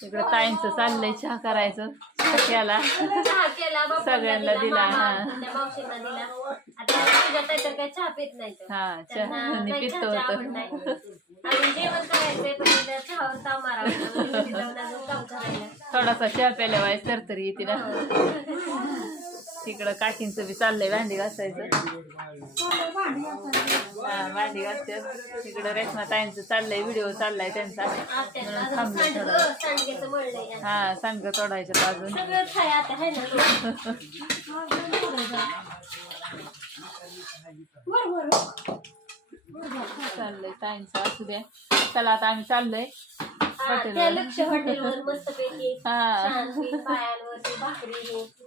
इकडे ताईंचं चाललंय चहा करायचं. चहा केला सगळ्यांना दिला. चहा पित नाही. हा चहा पित होत. थोडासा चहा प्यायला वाईस तरी येते ना. तिकडं काकींचं बी चाललंय भांडी घासायचं. हा भांडी घासतात. तिकडं रेश्मा ताईंचं चाललंय व्हिडिओ चाललाय त्यांचा. थांबलं थोडं. हा सांग तोडायचं अजून. चाललंय ताईंचं असू द्या. चला आता आम्ही चाललोय हॉटेलवर.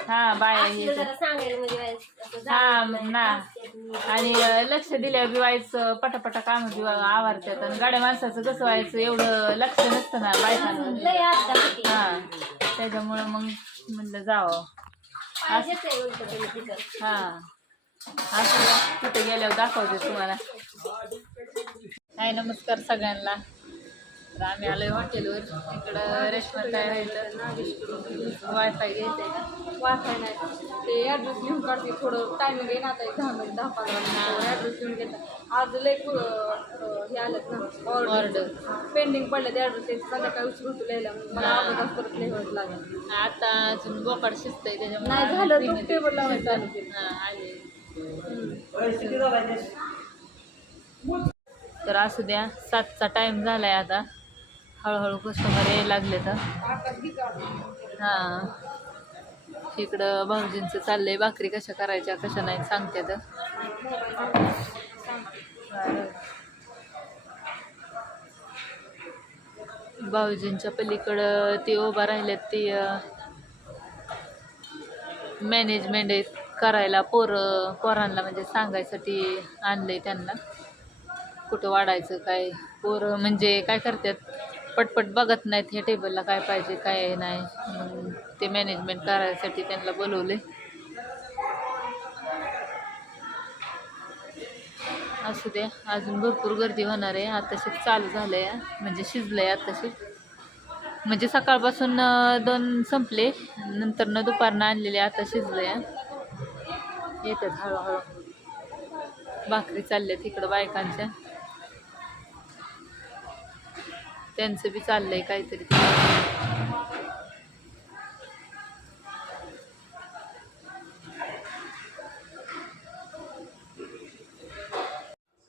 हा बाया हा ना. आणि लक्ष दिल्यावर बी व्हायचं पटापटा काम बी आवरतात. आणि गाड्या माणसाचं कसं व्हायचं एवढं लक्ष नसतं ना बायकांवर. हा त्याच्यामुळं मग म्हणलं जावं. हा असं तिथे गेल्यावर दाखवते तुम्हाला. हाय नमस्कार सगळ्यांना. तर आम्ही आलोय हॉटेलवर. इकडं रेस्टॉरंट काय राहायचं वायफाय घ्यायचंय का? वायफाय नाही ते ॲड्रेस लिहून काढते. थोडं टायमिंग आहे ना आता 10 मिनिट 10-15 मिनिट ॲड्रेस लिहून घेतात. आज लय हे आलं ना ऑर्डर पेंडिंग पडलं. ते ॲड्रेस संध्याकाळी उचलून लिहिलं मला अर्धा तास परत लिहावं लागेल. आता अजून बोकाड शिजतंय त्याच्यामुळे नाही झालं तू टेबल लावायचं चालू केलं. तर असू द्या. 7चा टाइम झालाय आता. हळूहळू कस्टमर यायला लागले तर. हा इकडं भाऊजींचं चाललंय भाकरी कशा करायच्या कशा नाही सांगते तर. भाऊजींच्या पलीकडं ती उभा राहिल्यात ती मॅनेजमेंट करायला. पोरांना म्हणजे सांगायसाठी आणलंय त्यांना कुठं वाढायचं काय. पोरं म्हणजे काय करतात पटपट बघत नाहीत ह्या टेबलला काय पाहिजे काय नाही. मग ते मॅनेजमेंट करायसाठी त्यांना बोलवले. असू द्या अजून भरपूर गर्दी होणार आहे. आताशी चालू झालंय म्हणजे शिजलंय आताशी. म्हणजे सकाळपासून 2 संपले नंतर दुपारनं आणलेले आता शिजलंय. येतात हळूहळू. भाकरी चालल्यात इकडं बायकांच्या. त्यांचं बी चाललंय काहीतरी.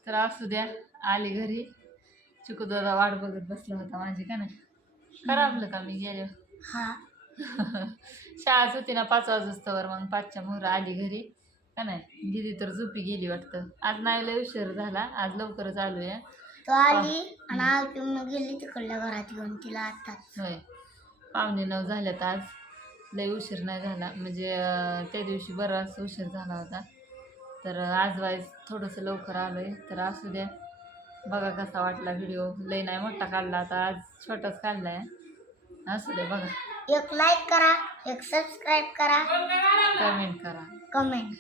तर असू द्या आली घरी. चिकू दादा वाट बघत बसला होता माझी का नाही. खराबलं का मी गेलो. शाळाच होती ना 5 वाजता. मग 5च्या मोहर आली घरी का नाही. दिदी तर झोपी गेली वाटतं. आज नाही लय उशीर झाला. आज लवकरच आलोय. तो आली आणि गेली तिकडल्या घरात घेऊन तिला आता. होय 8:45 झाल्यात. आज लय उशीर नाही झाला. म्हणजे त्या दिवशी बराच उशीर झाला होता. तर आज वाईज थोडंसं लवकर आलोय. तर असू द्या बघा कसा वाटला व्हिडिओ. लय नाही मोठा काढला आता. आज छोटाच काढलाय. असू द्या बघा. एक लाईक करा, एक सबस्क्राईब करा, कमेंट करा. कमेंट.